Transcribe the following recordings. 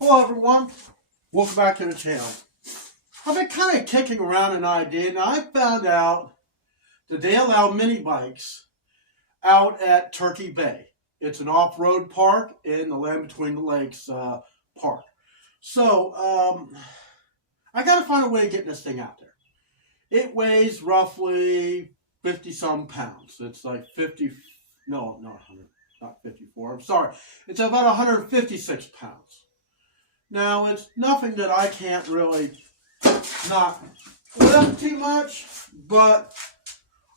Hello everyone, welcome back to the channel. I've been kind of kicking around an idea, and I found out that they allow mini bikes out at Turkey Bay. It's an off-road park in the Land Between the Lakes park. So I got to find a way of getting this thing out there. It weighs roughly 50 some pounds. It's like 50, no, not 100, not 54. I'm sorry. It's about 156 pounds. Now, it's nothing that I can't really not lift too much, but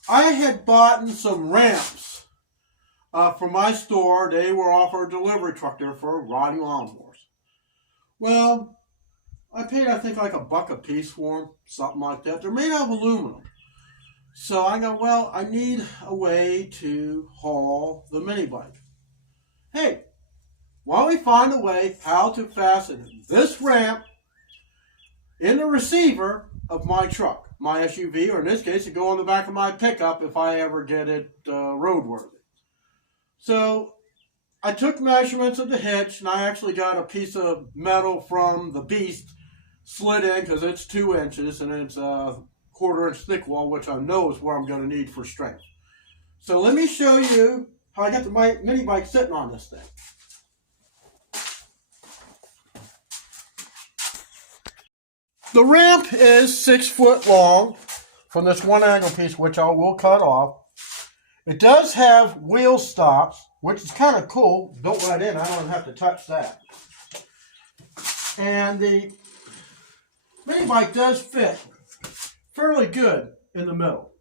I had bought some ramps from my store. They were offered a delivery truck there for riding lawnmowers. Well, I paid, I think, like $1 a piece for them, something like that. They're made out of aluminum. So I go, well, I need a way to haul the mini bike. Hey, why don't we find a way how to fasten this ramp in the receiver of my truck, my SUV, or in this case, it go on the back of my pickup if I ever get it roadworthy. So I took measurements of the hitch, and I actually got a piece of metal from the Beast slid in because it's 2 inches and it's a 1/4 inch thick wall, which I know is what I'm going to need for strength. So let me show you how I got the mini bike sitting on this thing. The ramp is 6 foot long from this one angle piece, which I will cut off. It does have wheel stops, which is kind of cool. Built right in, I don't have to touch that. And the mini bike does fit fairly good in the middle.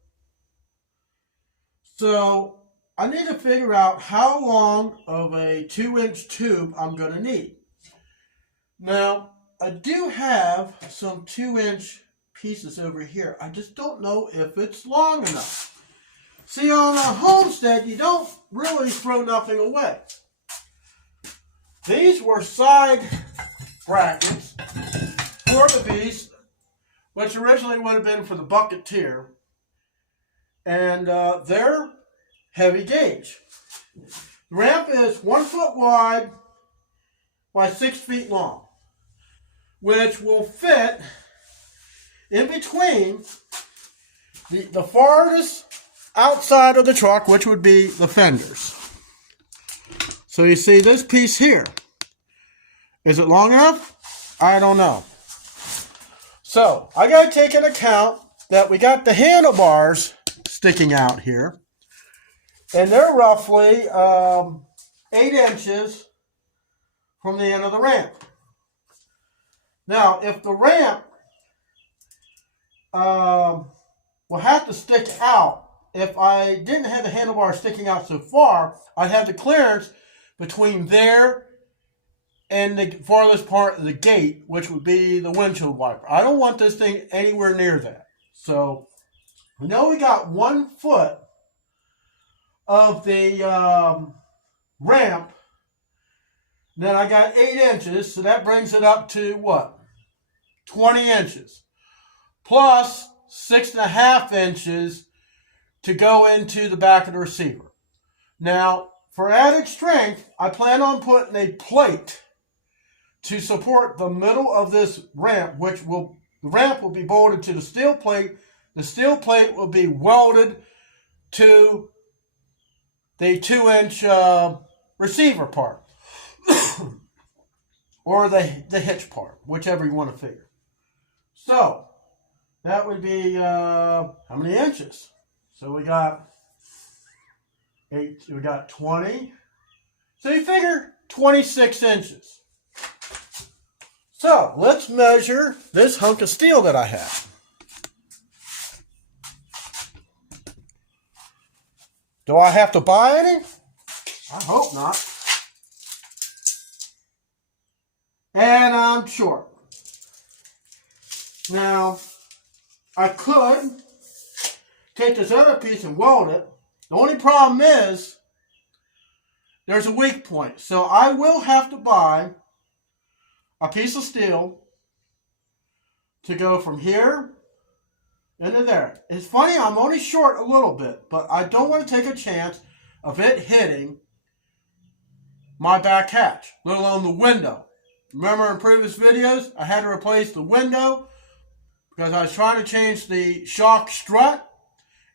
So I need to figure out how long of a 2-inch tube I'm going to need. Now, I do have some 2-inch pieces over here. I just don't know if it's long enough. See, on a homestead, you don't really throw nothing away. These were side brackets for the Beast, which originally would have been for the bucket tier. And they're heavy gauge. The ramp is 1 foot wide by 6 feet long, which will fit in between the farthest outside of the truck, which would be the fenders. So you see this piece here. Is it long enough? I don't know. So I got to take into account that we got the handlebars sticking out here, and they're roughly 8 inches from the end of the ramp. Now, if the ramp will have to stick out, if I didn't have the handlebar sticking out so far, I'd have the clearance between there and the farthest part of the gate, which would be the windshield wiper. I don't want this thing anywhere near that. So, we know we got 1 foot of the ramp. Then I got 8 inches, so that brings it up to what? 20 inches. Plus 6.5 inches to go into the back of the receiver. Now, for added strength, I plan on putting a plate to support the middle of this ramp, the ramp will be bolted to the steel plate. The steel plate will be welded to the 2-inch receiver part. Or the hitch part, whichever you want to figure. So, that would be, how many inches? So we got 8, we got 20. So you figure 26 inches. So, let's measure this hunk of steel that I have. Do I have to buy any? I hope not. And I'm short. Now, I could take this other piece and weld it. The only problem is there's a weak point. So I will have to buy a piece of steel to go from here into there. It's funny, I'm only short a little bit, but I don't want to take a chance of it hitting my back hatch, let alone the window. Remember in previous videos, I had to replace the window because I was trying to change the shock strut.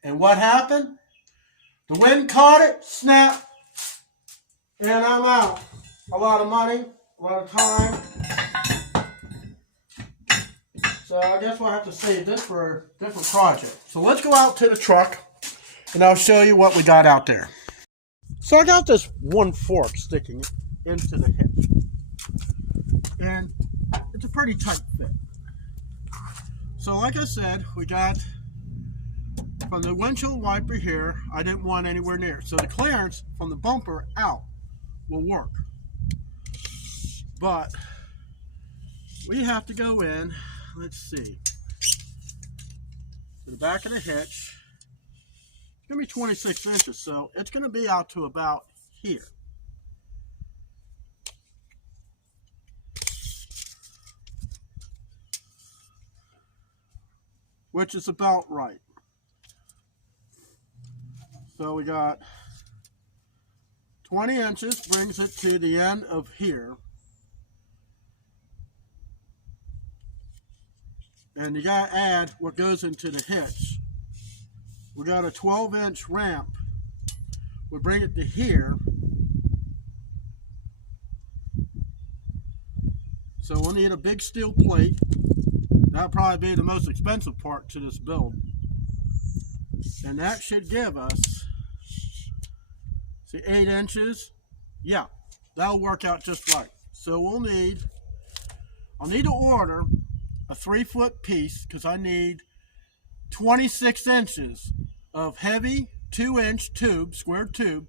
And what happened? The wind caught it, snap, and I'm out. A lot of money, a lot of time. So I guess we'll have to save this for a different project. So let's go out to the truck and I'll show you what we got out there. So I got this one fork sticking into the hitch. And it's a pretty tight fit. So like I said, we got from the windshield wiper here, I didn't want anywhere near. So the clearance from the bumper out will work. But we have to go in, let's see, to the back of the hitch. It's going to be 26 inches, so it's going to be out to about here. Which is about right. So we got 20 inches, brings it to the end of here. And you got to add what goes into the hitch. We got a 12-inch ramp. We'll bring it to here. So we'll need a big steel plate. That'll probably be the most expensive part to this build. And that should give us, see, 8 inches. Yeah, that'll work out just right. So I'll need to order a 3-foot piece because I need 26 inches of heavy 2-inch tube, square tube,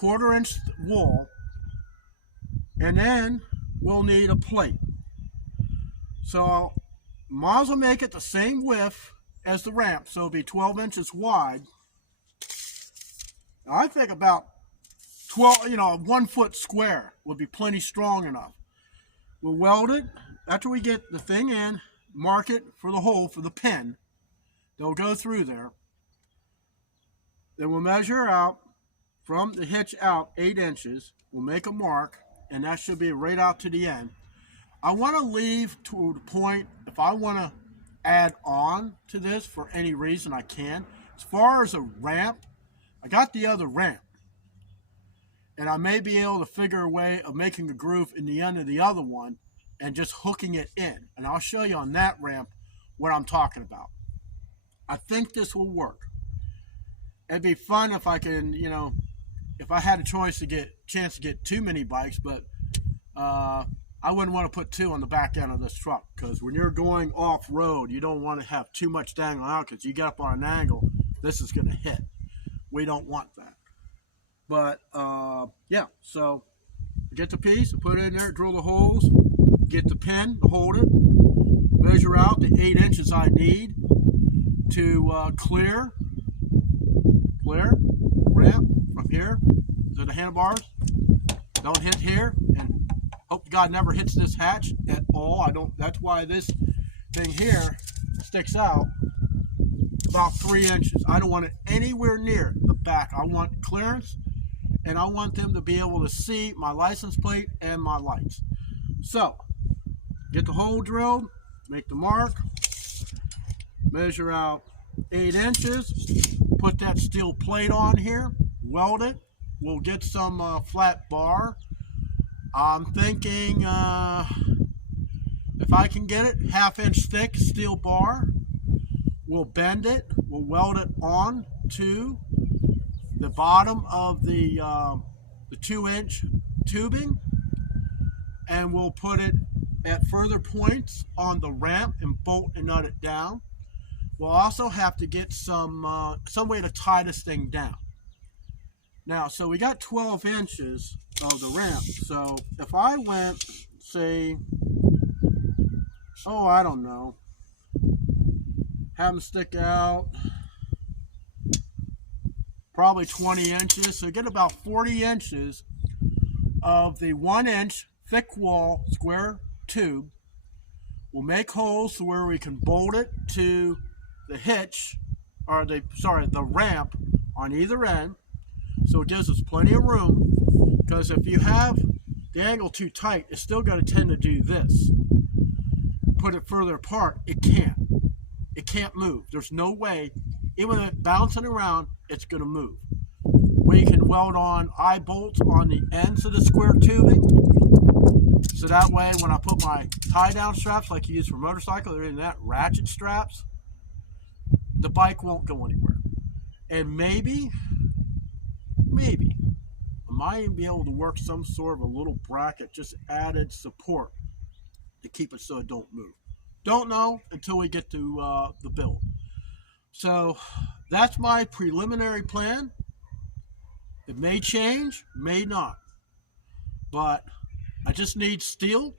1/4-inch wall, and then we'll need a plate. So might as well make it the same width as the ramp, so it'll be 12 inches wide. Now, I think about 12, 1 foot square would be plenty strong enough. We'll weld it after we get the thing in, mark it for the hole for the pin. They'll go through there. Then we'll measure out from the hitch out 8 inches. We'll make a mark, and that should be right out to the end. I want to leave to the point, if I want to add on to this for any reason, I can. As far as a ramp, I got the other ramp. And I may be able to figure a way of making a groove in the end of the other one and just hooking it in. And I'll show you on that ramp what I'm talking about. I think this will work. It'd be fun if I can, if I had a chance to get 2 mini bikes, but I wouldn't want to put 2 on the back end of this truck because when you're going off-road, you don't want to have too much dangling out because you get up on an angle, this is going to hit. We don't want that. But, yeah, so get the piece, put it in there, drill the holes, get the pin to hold it, measure out the 8 inches I need to clear ramp from here to the handlebars. Don't hit here, and hope to God never hits this hatch at all. That's why this thing here sticks out about 3 inches. I don't want it anywhere near the back. I want clearance, and I want them to be able to see my license plate and my lights. So, get the hole drilled, make the mark, measure out 8 inches, put that steel plate on here, weld it. We'll get some flat bar. I'm thinking if I can get it, 1/2 inch thick steel bar. We'll bend it, we'll weld it on to the bottom of the 2-inch tubing, and we'll put it at further points on the ramp and bolt and nut it down. We'll also have to get some way to tie this thing down. Now, so we got 12 inches of the ramp. So if I went, say, I don't know, have them stick out probably 20 inches. So get about 40 inches of the 1-inch thick wall square tube. We'll make holes to where we can bolt it to the hitch, or the ramp on either end. So it gives us plenty of room, because if you have the angle too tight, it's still going to tend to do this. Put it further apart, it can't. It can't move. There's no way, even with it bouncing around, it's going to move. We can weld on eye bolts on the ends of the square tubing. So that way, when I put my tie-down straps like you use for motorcycle, they're in that ratchet straps, the bike won't go anywhere. And maybe, I might even be able to work some sort of a little bracket, just added support to keep it so it don't move. Don't know until we get to the build. So that's my preliminary plan. It may change, may not. But I just need steel.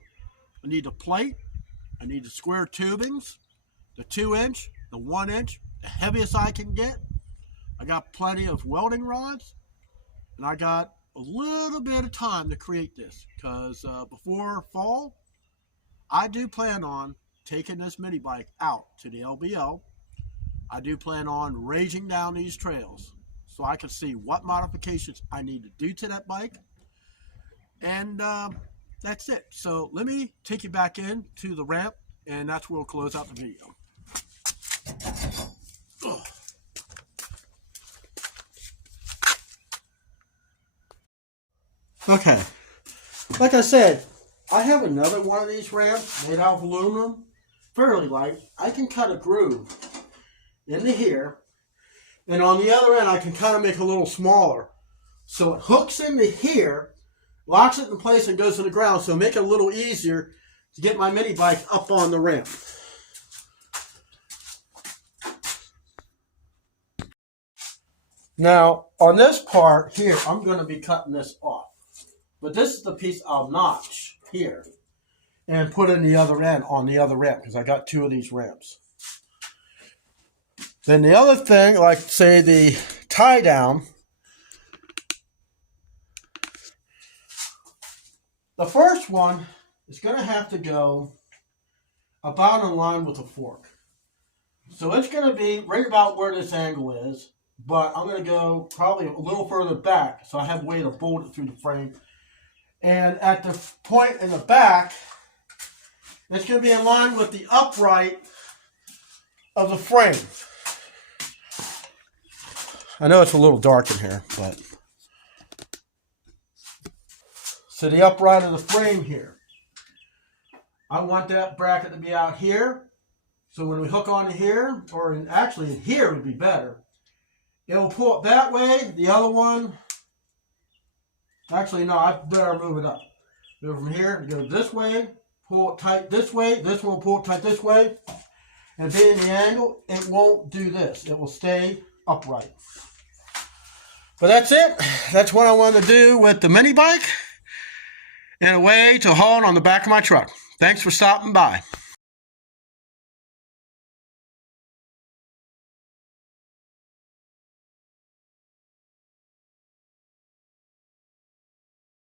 I need a plate. I need the square tubings, the 2-inch, the 1-inch, the heaviest I can get. I got plenty of welding rods, and I got a little bit of time to create this because before fall, I do plan on taking this mini bike out to the LBL. I do plan on raging down these trails so I can see what modifications I need to do to that bike. And that's it. So let me take you back in to the ramp, and that's where we'll close out the video. Ugh. Okay, like I said, I have another one of these ramps made out of aluminum, fairly light. I can cut a groove into here, and on the other end I can kind of make it a little smaller. So it hooks into here, locks it in place, and goes to the ground, so make it a little easier to get my mini bike up on the ramp. Now, on this part here, I'm going to be cutting this off. But this is the piece I'll notch here and put in the other end on the other ramp because I got 2 of these ramps. Then the other thing, like say the tie down, the first one is going to have to go about in line with the fork. So it's going to be right about where this angle is, but I'm going to go probably a little further back so I have a way to bolt it through the frame. And at the point in the back, it's going to be in line with the upright of the frame. I know it's a little dark in here, but so the upright of the frame here. I want that bracket to be out here. So when we hook on here, or actually in here would be better, it'll pull it that way. The other one, actually, no, I better move it up. Go from here, go this way, pull it tight this way. This one will pull it tight this way. And being the angle, it won't do this. It will stay upright. But that's it. That's what I wanted to do with the mini bike and a way to haul it on the back of my truck. Thanks for stopping by.